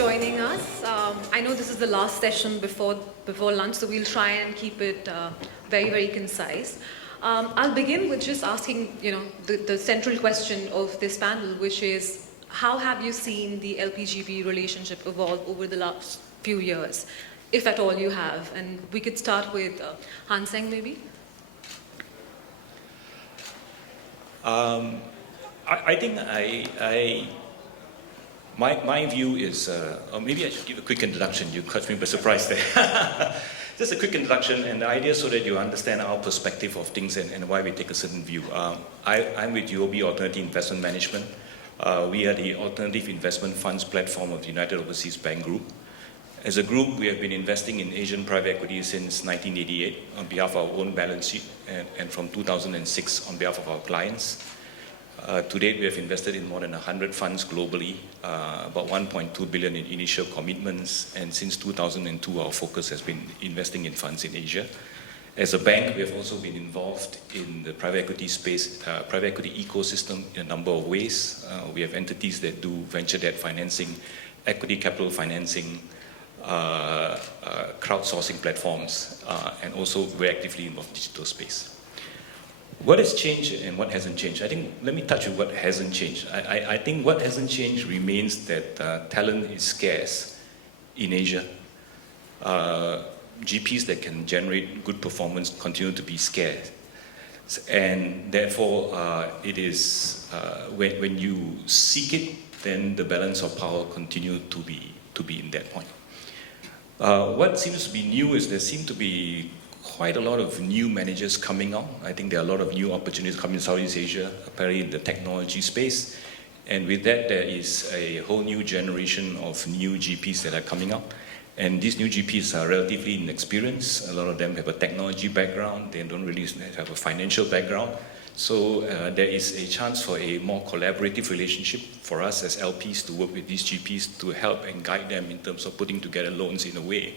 joining us. I know this is the last session before lunch, so we'll try and keep it very, very concise. I'll begin with just asking, the central question of this panel, which is, how have you seen the LP-GP relationship evolve over the last few years, if at all you have? And we could start with Han-Seng, maybe. I think my view is, or maybe I should give a quick introduction. You caught me by surprise there. Just a quick introduction, and the idea so that you understand our perspective of things and why we take a certain view. I'm with UOB Alternative Investment Management. We are the alternative investment funds platform of the United Overseas Bank Group. As a group, we have been investing in Asian private equity since 1988 on behalf of our own balance sheet, and from 2006 on behalf of our clients. To date, we have invested in more than 100 funds globally, about 1.2 billion in initial commitments, and since 2002, our focus has been investing in funds in Asia. As a bank, we have also been involved in the private equity space, private equity ecosystem in a number of ways. We have entities that do venture debt financing, equity capital financing, crowdsourcing platforms, and also very actively involved in the digital space. What has changed and what hasn't changed? I think, let me touch on what hasn't changed. I think what hasn't changed remains that talent is scarce in Asia. GPs that can generate good performance continue to be scarce. And therefore, it is, when you seek it, then the balance of power continue to be in that point. What seems to be new is there seem to be quite a lot of new managers coming on. I think there are a lot of new opportunities coming in Southeast Asia, apparently in the technology space. And with that, there is a whole new generation of new GPs that are coming up. And these new GPs are relatively inexperienced. A lot of them have a technology background. They don't really have a financial background. So there is a chance for a more collaborative relationship for us as LPs to work with these GPs to help and guide them in terms of putting together loans in a way,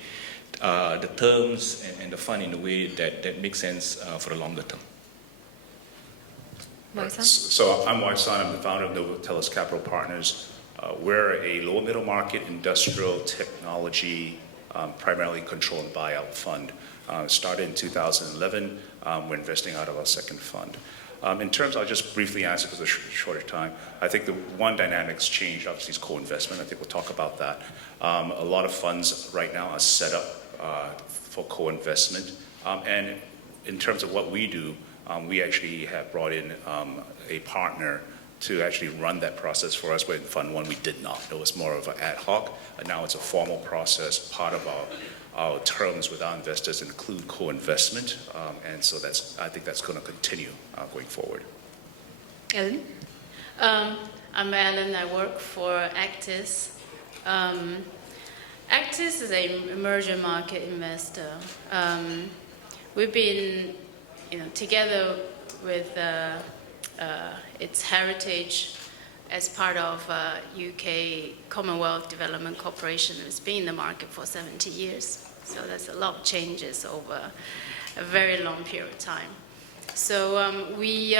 the terms and the fund in a way that makes sense for the longer term. So I'm Wai-san, I'm the founder of Novatelis Capital Partners. We're a lower middle market industrial technology, primarily control and buyout fund. Started in 2011, we're investing out of our second fund. In terms, I'll just briefly answer because of shorter time. I think the one dynamic's changed, obviously, is co-investment. I think we'll talk about that. A lot of funds right now are set up for co-investment. And in terms of what we do, we actually have brought in a partner to actually run that process for us. But in Fund 1, we did not. It was more of an ad hoc. And now it's a formal process. Part of our terms with our investors include co-investment. And so I think that's going to continue going forward. Ellen? I'm Ellen. I work for Actis. Actis is an emerging market investor. We've been, together with its heritage as part of UK Commonwealth Development Corporation. It's been in the market for 70 years. So there's a lot of changes over a very long period of time. So we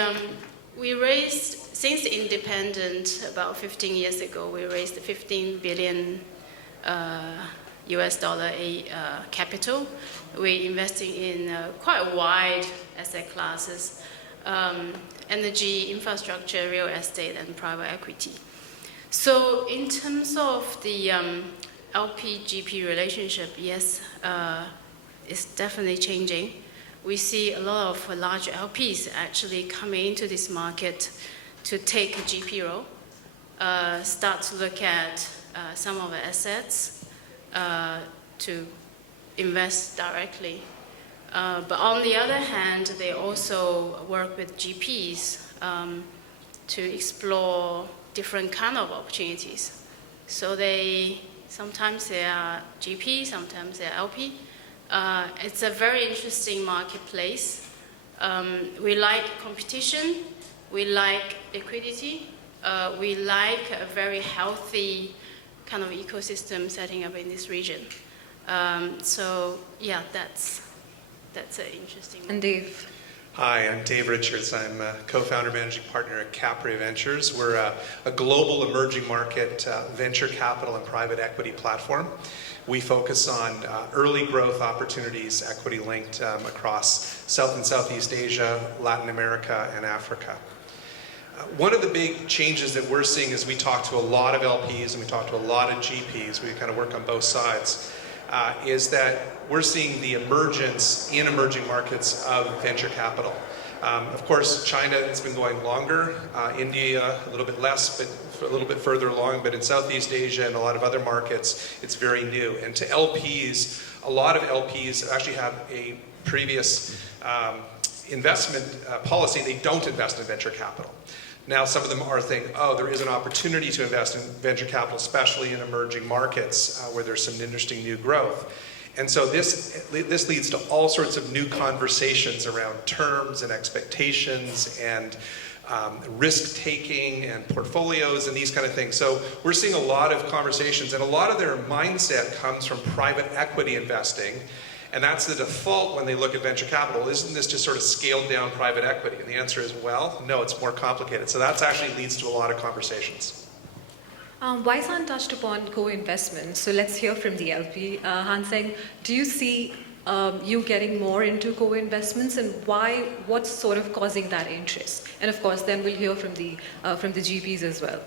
raised, since independent about 15 years ago, we raised 15 billion US dollar capital. We're investing in quite wide asset classes, energy, infrastructure, real estate, and private equity. So in terms of the LP-GP relationship, yes, it's definitely changing. We see a lot of large LPs actually coming into this market to take a GP role, start to look at some of the assets to invest directly. But on the other hand, they also work with GPs to explore different kind of opportunities. So sometimes they are GP, sometimes they are LP. It's a very interesting marketplace. We like competition, we like liquidity, we like a very healthy kind of ecosystem setting up in this region. So yeah, that's an interesting. And Dave? Hi, I'm Dave Richards. I'm a co-founder managing partner at Capri Ventures. We're a global emerging market venture capital and private equity platform. We focus on early growth opportunities, equity linked across South and Southeast Asia, Latin America, and Africa. One of the big changes that we're seeing as we talk to a lot of LPs and we talk to a lot of GPs, we kind of work on both sides, is that we're seeing the emergence in emerging markets of venture capital. Of course, China, it's been going longer, India a little bit less, but a little bit further along, but in Southeast Asia and a lot of other markets, it's very new. And to LPs, a lot of LPs actually have a previous investment policy. They don't invest in venture capital. Now some of them are thinking, oh, there is an opportunity to invest in venture capital, especially in emerging markets where there's some interesting new growth. And so this leads to all sorts of new conversations around terms and expectations and risk-taking and portfolios and these kind of things. So we're seeing a lot of conversations, and a lot of their mindset comes from private equity investing. And that's the default when they look at venture capital. Isn't this just sort of scaled down private equity? And the answer is, well, no, it's more complicated. So that actually leads to a lot of conversations. Waisan touched upon co-investment, so let's hear from the LP. Hanseng, do you see you getting more into co-investments, and why? What's sort of causing that interest? And of course, then we'll hear from the GPs as well.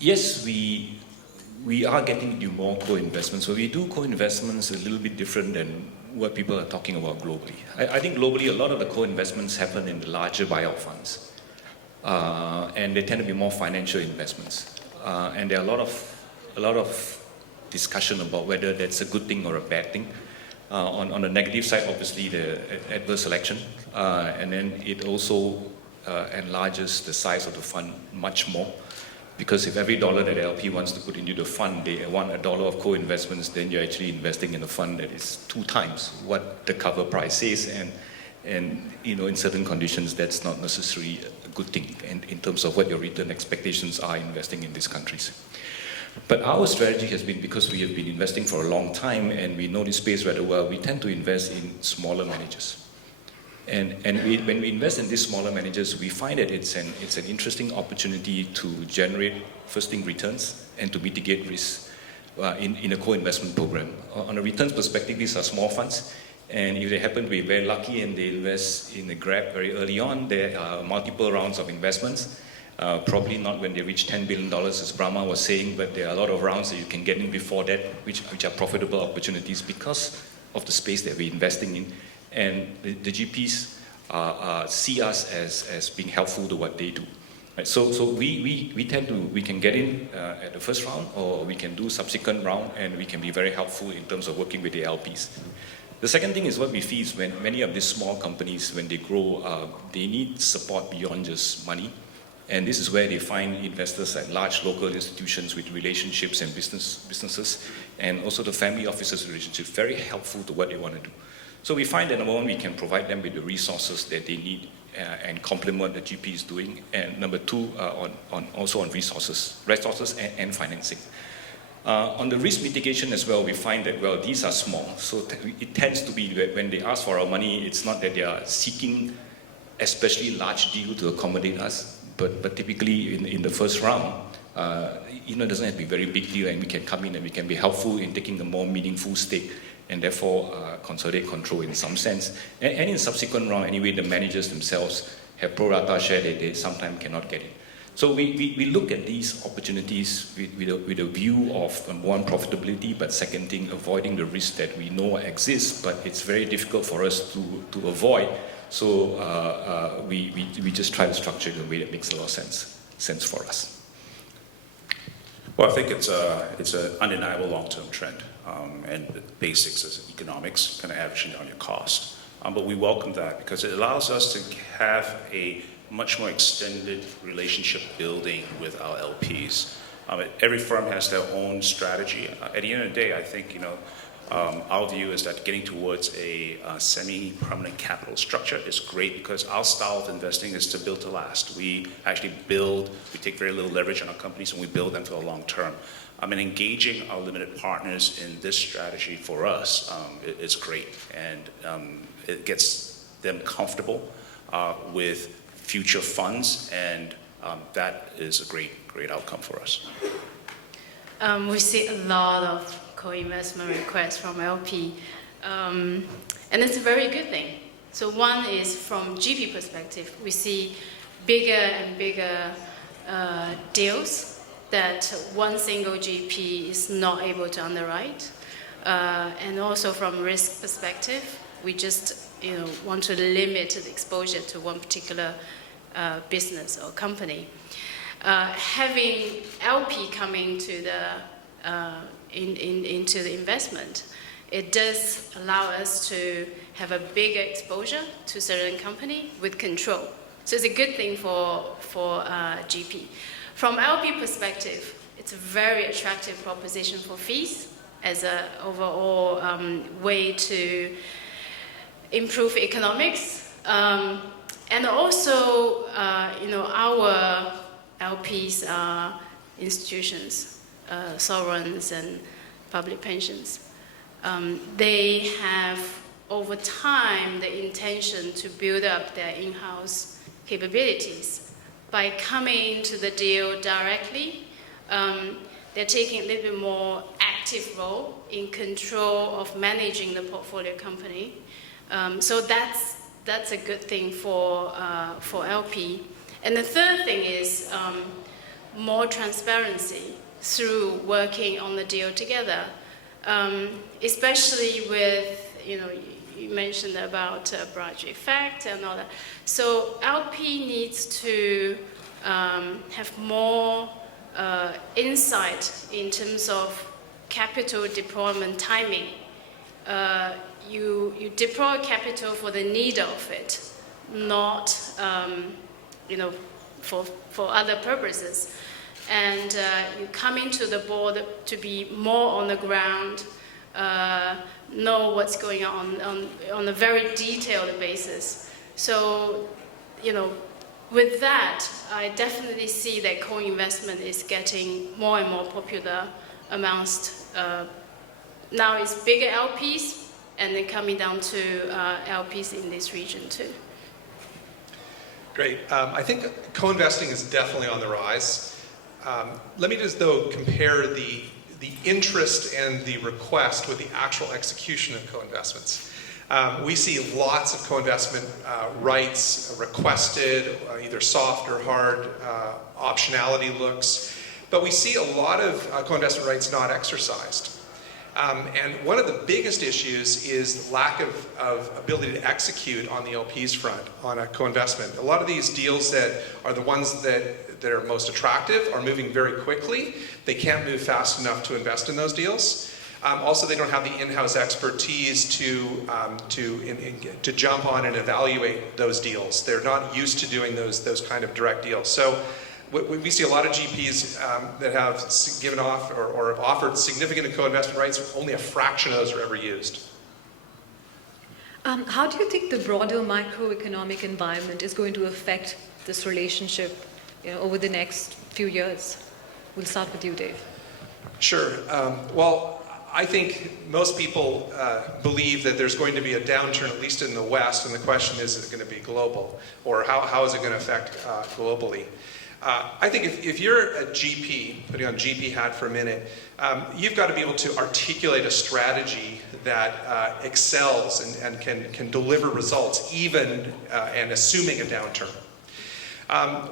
Yes, we are getting into more co-investments. So we do co-investments a little bit different than what people are talking about globally. I think globally, a lot of the co-investments happen in the larger buyout funds. And they tend to be more financial investments. And there are a lot of discussion about whether that's a good thing or a bad thing. On the negative side, obviously, the adverse selection. And then it also enlarges the size of the fund much more. Because if every dollar that LP wants to put into the fund, they want $1 of co-investments, then you're actually investing in a fund that is 2 times what the cover price is. And you know, in certain conditions, that's not necessarily a good thing in terms of what your return expectations are investing in these countries. But our strategy has been, because we have been investing for a long time and we know this space rather well, we tend to invest in smaller managers. And when we invest in these smaller managers, we find that it's an interesting opportunity to generate first-thing returns and to mitigate risk in a co-investment program. On a returns perspective, these are small funds. And if they happen to be very lucky and they invest in a grab very early on, there are multiple rounds of investments. Probably not when they reach $10 billion, as Brahma was saying, but there are a lot of rounds that you can get in before that, which are profitable opportunities because of the space that we're investing in. And the GPs see us as being helpful to what they do. Right? So we can get in at the first round, or we can do subsequent round, and we can be very helpful in terms of working with the LPs. The second thing is what we see is when many of these small companies, when they grow, they need support beyond just money. And this is where they find investors at large local institutions with relationships and businesses, and also the family offices relationship, very helpful to what they want to do. So we find that number one, we can provide them with the resources that they need and complement what the GP is doing. And number two, also on resources and financing. On the risk mitigation as well, we find that, well, these are small. So it tends to be that when they ask for our money, it's not that they are seeking especially large deal to accommodate us, but typically in the first round, it doesn't have to be a very big deal, and we can come in and we can be helpful in taking a more meaningful stake and therefore consolidate control in some sense. And in subsequent round, anyway, the managers themselves have pro rata share that they sometimes cannot get it. So we look at these opportunities with a view of, one, profitability, but second thing, avoiding the risk that we know exists, but it's very difficult for us to avoid. So we just try to structure it in a way that makes a lot of sense for us. Well, I think it's an undeniable long-term trend. And the basics is economics, kind of averaging down your cost. But we welcome that because it allows us to have a much more extended relationship building with our LPs. Every firm has their own strategy. At the end of the day, I think, our view is that getting towards a semi-permanent capital structure is great because our style of investing is to build to last. We actually we take very little leverage on our companies and we build them for the long term. And engaging our limited partners in this strategy for us is great, and it gets them comfortable with future funds, and that is a great outcome for us. We see a lot of co-investment requests from LP, and it's a very good thing. So one is from GP perspective, we see bigger and bigger deals that one single GP is not able to underwrite. And also from risk perspective, we just want to limit the exposure to one particular business or company. Having LP coming to into the investment, it does allow us to have a bigger exposure to certain company with control. So it's a good thing for GP. From LP perspective, it's a very attractive proposition for fees as an overall way to improve economics. And also, our LPs are institutions, sovereigns and public pensions. They have, over time, the intention to build up their in-house capabilities. By coming to the deal directly, they're taking a little bit more active role in control of managing the portfolio company. So that's a good thing for LP. And the third thing is more transparency through working on the deal together, especially with, you mentioned about barrage effect and all that. So LP needs to have more insight in terms of capital deployment timing. You deploy capital for the need of it, not for other purposes. And you come into the board to be more on the ground, know what's going on a very detailed basis. So, with that, I definitely see that co-investment is getting more and more popular amongst, now it's bigger LPs, and then coming down to LPs in this region too. Great. I think co-investing is definitely on the rise. Let me just, though, compare the interest and the request with the actual execution of co-investments. We see lots of co-investment rights requested, either soft or hard optionality looks, but we see a lot of co-investment rights not exercised. And one of the biggest issues is lack of ability to execute on the LP's front on a co-investment. A lot of these deals that are the ones that are most attractive are moving very quickly. They can't move fast enough to invest in those deals. Also, they don't have the in-house expertise to jump on and evaluate those deals. They're not used to doing those kind of direct deals. So we see a lot of GPs that have given off or have offered significant co-investment rights. Only a fraction of those are ever used. How do you think the broader macroeconomic environment is going to affect this relationship over the next few years? We'll start with you, Dave. Sure. Well, I think most people believe that there's going to be a downturn, at least in the West, and the question is it going to be global? Or how is it going to affect globally? I think if you're a GP, putting on GP hat for a minute, you've got to be able to articulate a strategy that excels and can deliver results even and assuming a downturn.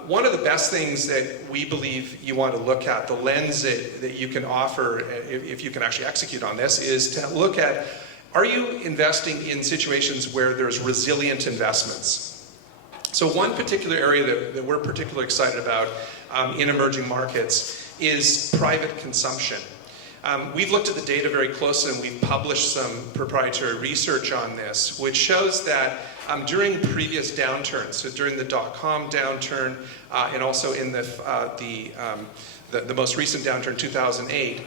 One of the best things that we believe you want to look at, the lens that you can offer if you can actually execute on this, is to look at, are you investing in situations where there's resilient investments? So one particular area that we're particularly excited about in emerging markets is private consumption. We've looked at the data very closely, and we've published some proprietary research on this, which shows that during previous downturns, so during the dot-com downturn and also in the most recent downturn, 2008,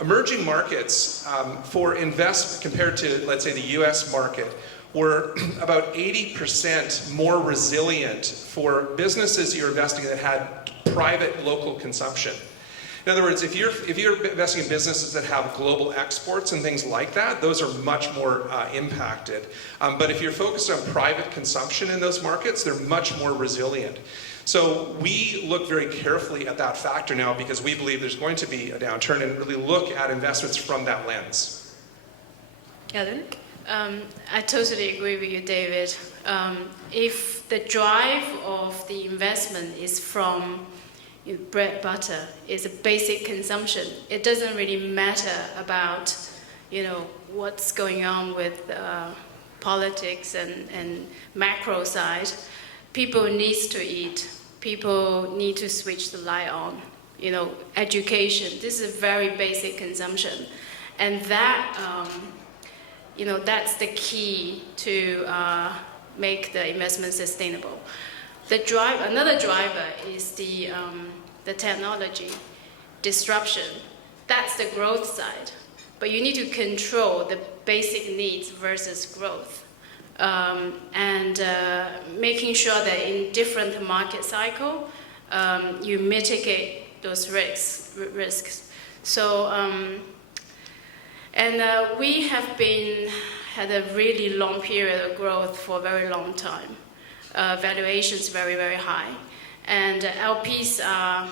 emerging markets for investment compared to, let's say, the US market, were about 80% more resilient for businesses you're investing in that had private local consumption. In other words, if you're investing in businesses that have global exports and things like that, those are much more impacted. But if you're focused on private consumption in those markets, they're much more resilient. So we look very carefully at that factor now because we believe there's going to be a downturn and really look at investments from that lens. Ellen? I totally agree with you, David. If the drive of the investment is from bread, butter, is a basic consumption, it doesn't really matter about, what's going on with politics and macro side. People need to eat. People need to switch the light on. Education. This is a very basic consumption, and that. That's the key to make the investment sustainable. Another driver is the technology disruption. That's the growth side. But you need to control the basic needs versus growth, and making sure that in different market cycle, you mitigate those risks. So. We have had a really long period of growth for a very long time. Valuations very, very high. And LPs are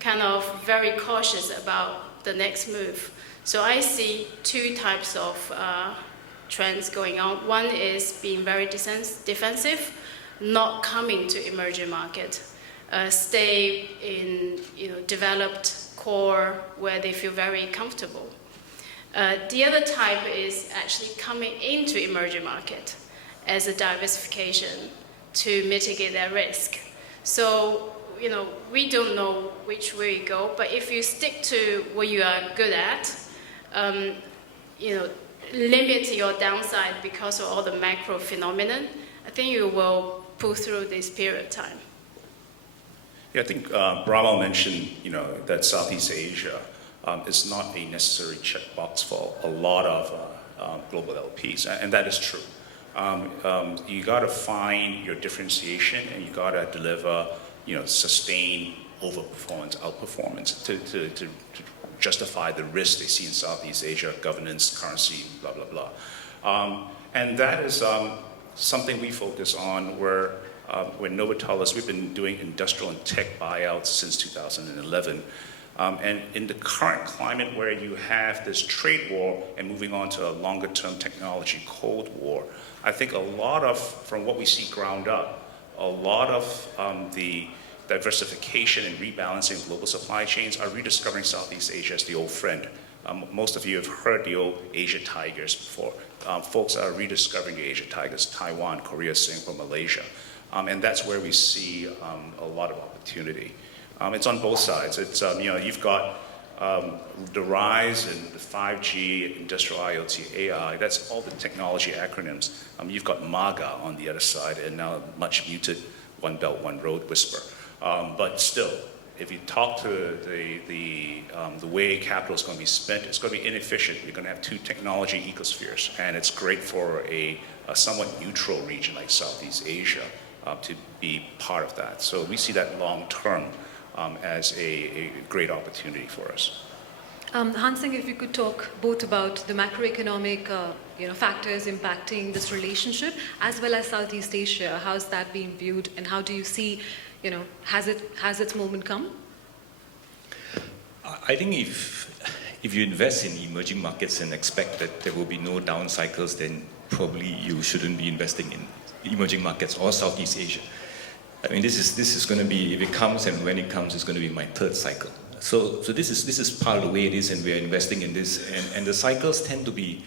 kind of very cautious about the next move. So I see two types of trends going on. One is being very defensive, not coming to emerging market. Stay in developed core where they feel very comfortable. The other type is actually coming into emerging market as a diversification to mitigate their risk. So, we don't know which way you go, but if you stick to what you are good at, limit your downside because of all the macro phenomenon, I think you will pull through this period of time. Yeah, I think Brahma mentioned, that Southeast Asia is not a necessary checkbox for a lot of global LPs, and that is true. You got to find your differentiation, and you got to deliver, sustained overperformance, outperformance to justify the risk they see in Southeast Asia, governance, currency, blah blah blah. And that is something we focus on. Where when Novatalis, we've been doing industrial and tech buyouts since 2011. And in the current climate where you have this trade war and moving on to a longer term technology Cold War, I think a lot of, from what we see ground up, a lot of the diversification and rebalancing of global supply chains are rediscovering Southeast Asia as the old friend. Most of you have heard the old Asia Tigers before. Folks are rediscovering the Asia Tigers, Taiwan, Korea, Singapore, Malaysia. And that's where we see a lot of opportunity. It's on both sides. It's you've got the rise in the 5G, industrial IoT, AI. That's all the technology acronyms. You've got MAGA on the other side, and now much muted One Belt, One Road whisper. But still, if you talk to the way capital is going to be spent, it's going to be inefficient. You're going to have two technology ecospheres, and it's great for a somewhat neutral region like Southeast Asia to be part of that. So we see that long term as a great opportunity for us. Hansing, if you could talk both about the macroeconomic factors impacting this relationship, as well as Southeast Asia, how's that being viewed, and how do you see, has its moment come? I think if you invest in emerging markets and expect that there will be no down cycles, then probably you shouldn't be investing in emerging markets or Southeast Asia. I mean, this is going to be, if it comes and when it comes, it's going to be my third cycle. So this is part of the way it is, and we are investing in this. And the cycles tend to be,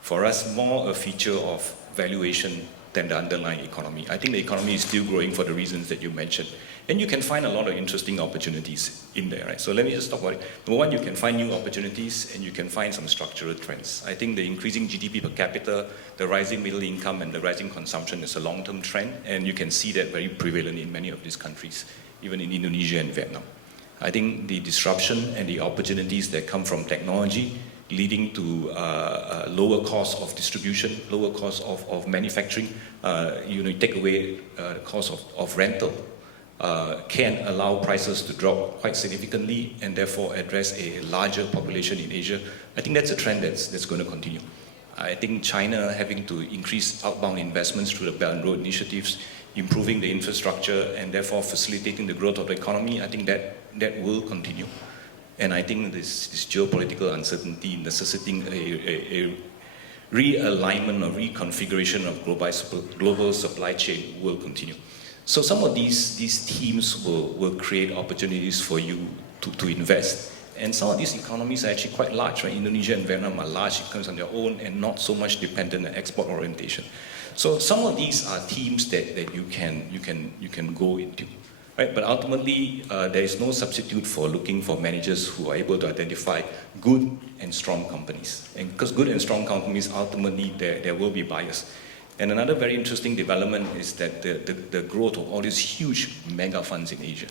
for us, more a feature of valuation than the underlying economy. I think the economy is still growing for the reasons that you mentioned. And you can find a lot of interesting opportunities in there, right? So let me just talk about it. Number one, you can find new opportunities, and you can find some structural trends. I think the increasing GDP per capita, the rising middle income, and the rising consumption is a long-term trend, and you can see that very prevalent in many of these countries, even in Indonesia and Vietnam. I think the disruption and the opportunities that come from technology leading to lower cost of distribution, lower cost of manufacturing, you take away the cost of rental. can allow prices to drop quite significantly and therefore address a larger population in Asia, I think that's a trend that's going to continue. I think China having to increase outbound investments through the Belt and Road initiatives, improving the infrastructure and therefore facilitating the growth of the economy, I think that will continue. And I think this geopolitical uncertainty necessitating a realignment or reconfiguration of global supply chain will continue. So some of these themes will create opportunities for you to invest. And some of these economies are actually quite large, right? Indonesia and Vietnam are large economies on their own and not so much dependent on export orientation. So some of these are themes that you can go into, right? But ultimately, there is no substitute for looking for managers who are able to identify good and strong companies. And because good and strong companies, ultimately, there will be bias. And another very interesting development is that the growth of all these huge mega funds in Asia.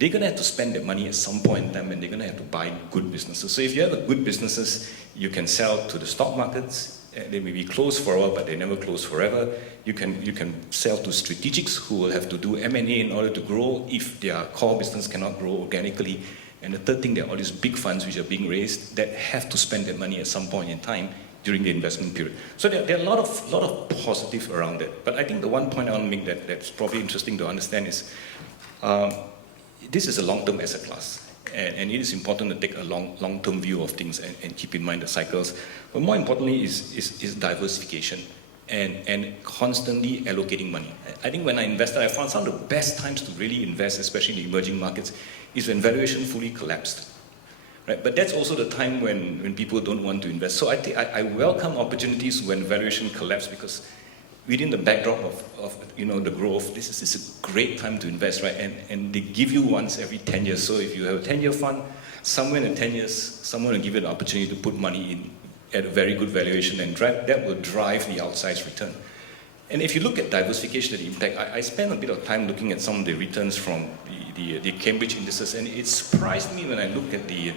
They're going to have to spend their money at some point in time and they're going to have to buy good businesses. So if you have a good businesses, you can sell to the stock markets. They may be closed for a while, but they never close forever. You can sell to strategics who will have to do M&A in order to grow if their core business cannot grow organically. And the third thing, there are all these big funds which are being raised that have to spend their money at some point in time during the investment period. So there are a lot of positive around that. But I think the one point I want to make that's probably interesting to understand is this is a long-term asset class. And it is important to take a long-term view of things and keep in mind the cycles. But more importantly is diversification and constantly allocating money. I think when I invested, I found some of the best times to really invest, especially in emerging markets, is when valuation fully collapsed. Right? But that's also the time when people don't want to invest. So I welcome opportunities when valuation collapse because within the backdrop of the growth, this is a great time to invest, right? And they give you once every 10 years. So if you have a 10-year fund, somewhere in 10 years, someone will give you the opportunity to put money in at a very good valuation, and that will drive the outsized return. And if you look at diversification and impact, I spent a bit of time looking at some of the returns from the Cambridge indices, and it surprised me when I looked at the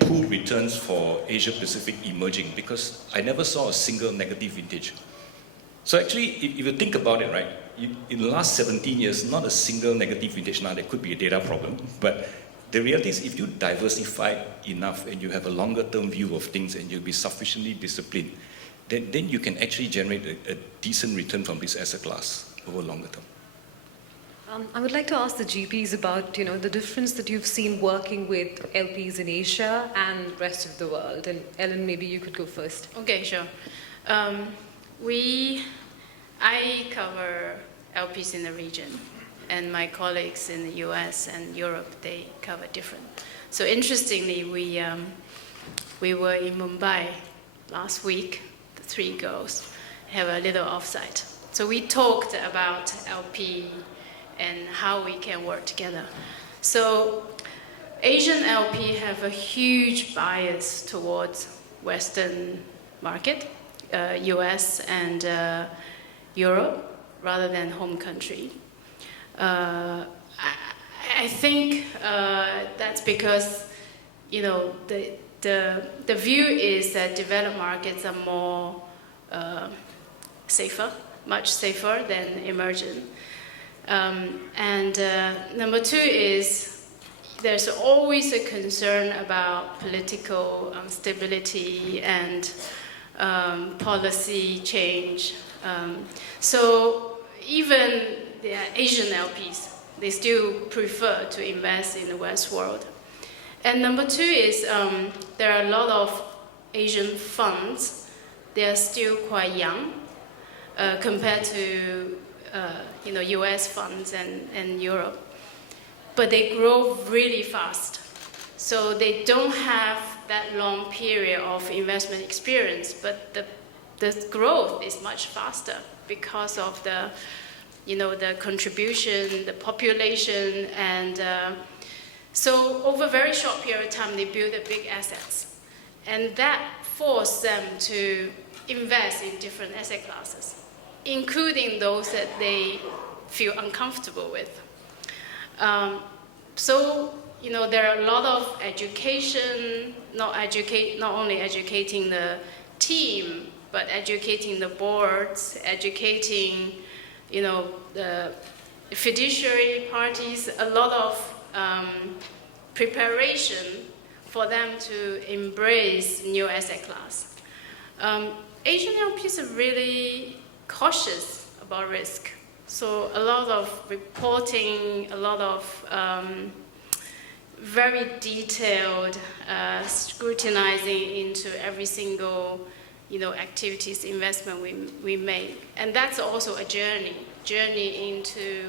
pool returns for Asia Pacific emerging, because I never saw a single negative vintage. So actually, if you think about it, right, in the last 17 years, not a single negative vintage. Now, there could be a data problem, but the reality is if you diversify enough and you have a longer term view of things and you'll be sufficiently disciplined, then you can actually generate a decent return from this asset class over longer term. I would like to ask the GPs about the difference that you've seen working with LPs in Asia and rest of the world. And Ellen, maybe you could go first. Okay, sure. I cover LPs in the region, and my colleagues in the US and Europe, they cover different. So interestingly, we were in Mumbai last week, the three girls have a little offsite. So we talked about LP and how we can work together. So Asian LP have a huge bias towards Western market, US and Europe, rather than home country. I think that's because the view is that developed markets are more safer, much safer than emerging. And number two is there's always a concern about political stability and policy change. So even the Asian LPs, they still prefer to invest in the West world. And number two is there are a lot of Asian funds. They are still quite young compared to US funds and Europe. But they grow really fast. So they don't have that long period of investment experience, but the growth is much faster because of the contribution, the population, and so over a very short period of time, they build the big assets. And that forced them to invest in different asset classes, including those that they feel uncomfortable with. So there are a lot of education, not only educating the team, but educating the boards, educating, the fiduciary parties, a lot of preparation for them to embrace new asset class. Asian LPs are really cautious about risk. So a lot of reporting, a lot of very detailed scrutinizing into every single, activities, investment we make. And that's also a journey into,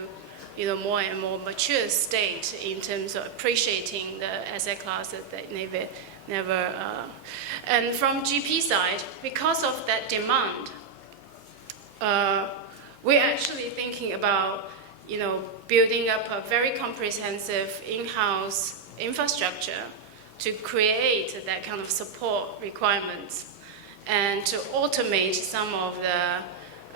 more and more mature state in terms of appreciating the asset classes that never. And from GP side, because of that demand, we're actually thinking about, building up a very comprehensive in-house infrastructure to create that kind of support requirements and to automate some of the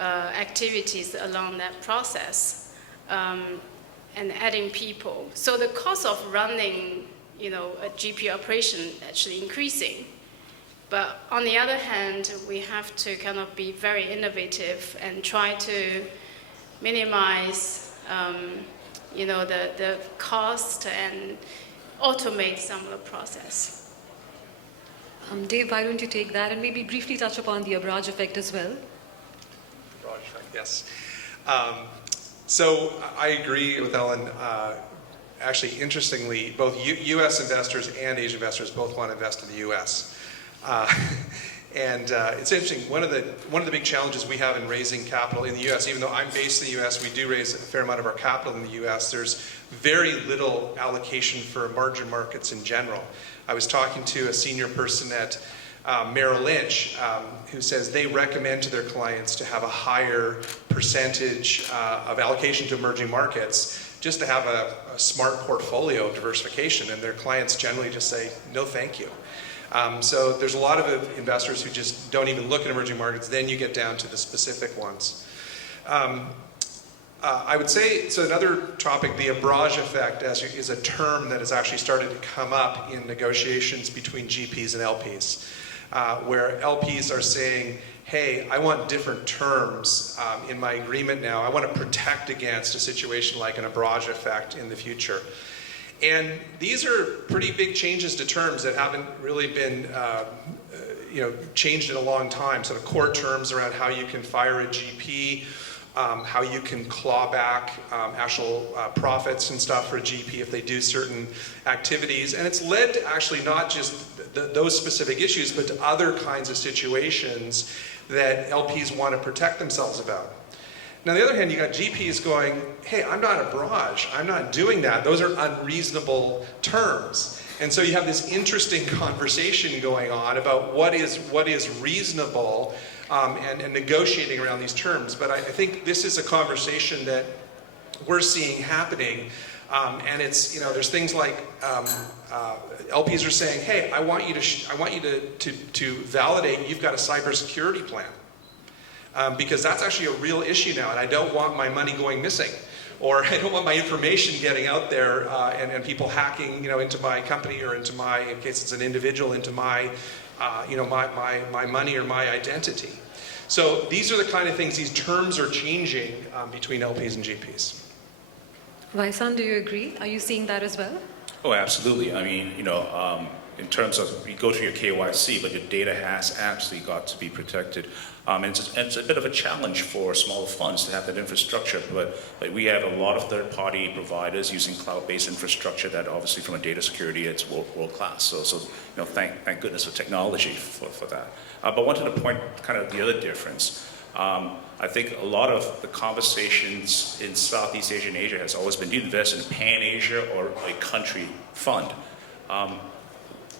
activities along that process and adding people. So the cost of running, a GP operation actually increasing. But on the other hand, we have to kind of be very innovative and try to minimize, the cost and automate some of the process. Dave, why don't you take that and maybe briefly touch upon the Abraj effect as well? Abraj effect, yes. So I agree with Ellen. Actually, interestingly, both U.S. investors and Asian investors both want to invest in the U.S. And it's interesting, one of the big challenges we have in raising capital in the U.S., even though I'm based in the U.S., we do raise a fair amount of our capital in the U.S., there's very little allocation for emerging markets in general. I was talking to a senior person at Merrill Lynch who says they recommend to their clients to have a higher percentage of allocation to emerging markets just to have a smart portfolio of diversification, and their clients generally just say, no thank you. So there's a lot of investors who just don't even look at emerging markets. Then you get down to the specific ones. I would say, so another topic, the Abraj effect is a term that has actually started to come up in negotiations between GPs and LPs, where LPs are saying, hey, I want different terms in my agreement now. I want to protect against a situation like an Abraj effect in the future. And these are pretty big changes to terms that haven't really been changed in a long time. Sort of core terms around how you can fire a GP, how you can claw back actual profits and stuff for a GP if they do certain activities. And it's led to actually not just those specific issues, but to other kinds of situations that LPs want to protect themselves about. Now, on the other hand, you got GPs going, hey, I'm not Abraj, I'm not doing that. Those are unreasonable terms. And so you have this interesting conversation going on about what is reasonable and negotiating around these terms. But I think this is a conversation that we're seeing happening. And it's, there's things like LPs are saying, hey, I want you to validate you've got a cybersecurity plan. Because that's actually a real issue now, and I don't want my money going missing, or I don't want my information getting out there and people hacking, into my company or into my, in case it's an individual, into my, my money or my identity. So these are the kind of things, these terms are changing between LPs and GPs. Vaisan, do you agree? Are you seeing that as well? Oh, absolutely. I mean, in terms of you go through your KYC, but your data has absolutely got to be protected. And it's a bit of a challenge for smaller funds to have that infrastructure, but we have a lot of third-party providers using cloud-based infrastructure that obviously from a data security, it's world-class. So thank goodness for technology for that. But I wanted to point kind of the other difference. I think a lot of the conversations in Southeast Asia and Asia has always been, do you invest in Pan-Asia or a country fund?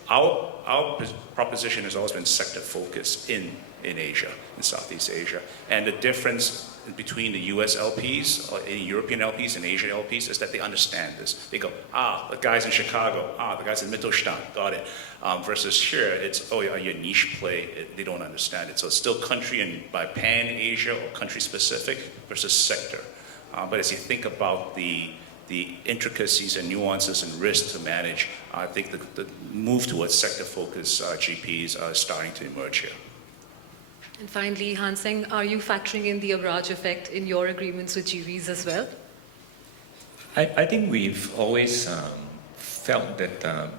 Our proposition has always been sector focused in Asia, in Southeast Asia. And the difference between the US LPs, or European LPs and Asian LPs is that they understand this. They go, the guys in Chicago, the guys in Mittelstand, got it. Versus here, it's, are you a niche play? They don't understand it. So it's still country and by Pan-Asia or country specific versus sector. But as you think about the intricacies and nuances and risks to manage, I think the move towards sector-focused GPs are starting to emerge here. And finally, Hanseng, are you factoring in the Abraj effect in your agreements with GPs as well? I think we've always felt that a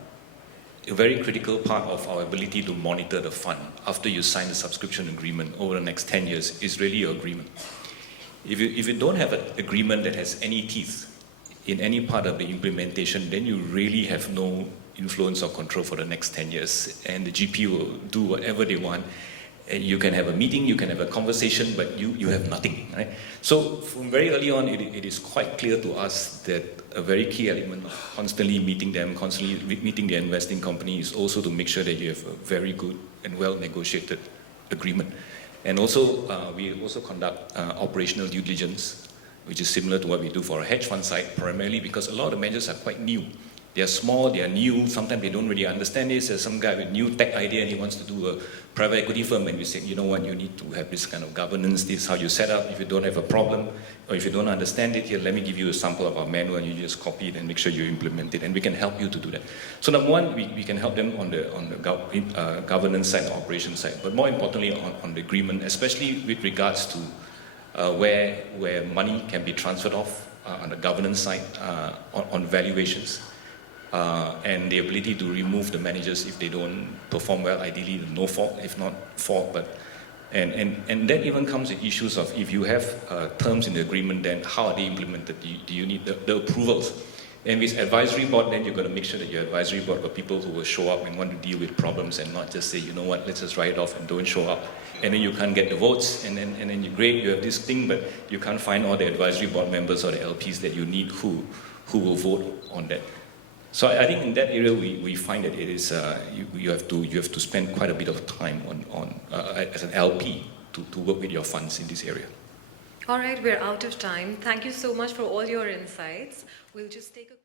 very critical part of our ability to monitor the fund after you sign the subscription agreement over the next 10 years is really your agreement. If you don't have an agreement that has any teeth in any part of the implementation, then you really have no influence or control for the next 10 years. And the GP will do whatever they want. And you can have a meeting, you can have a conversation, but you have nothing, right? So from very early on, it is quite clear to us that a very key element of constantly meeting them, constantly meeting the investing company is also to make sure that you have a very good and well-negotiated agreement. And also, we also conduct operational due diligence, which is similar to what we do for a hedge fund side, primarily because a lot of the managers are quite new. They are small, they are new, sometimes they don't really understand this. There's some guy with new tech idea and he wants to do a private equity firm, and we say, you know what, you need to have this kind of governance, this is how you set up. If you don't have a problem, or if you don't understand it, here, let me give you a sample of our manual and you just copy it and make sure you implement it, and we can help you to do that. So number one, we can help them on the governance side, the operations side, but more importantly on the agreement, especially with regards to where money can be transferred off on the governance side, on valuations. And the ability to remove the managers if they don't perform well, ideally no fault, if not fault. But and that even comes with issues of if you have terms in the agreement, then how are they implemented? Do you need the approvals? And with advisory board, then you've got to make sure that your advisory board are people who will show up and want to deal with problems and not just say, you know what, let's just write it off and don't show up. And then you can't get the votes, and then you're great, you have this thing, but you can't find all the advisory board members or the LPs that you need who will vote on that. So I think in that area we find that it is you have to spend quite a bit of time on as an LP to work with your funds in this area. All right, we're out of time. Thank you so much for all your insights. We'll just take a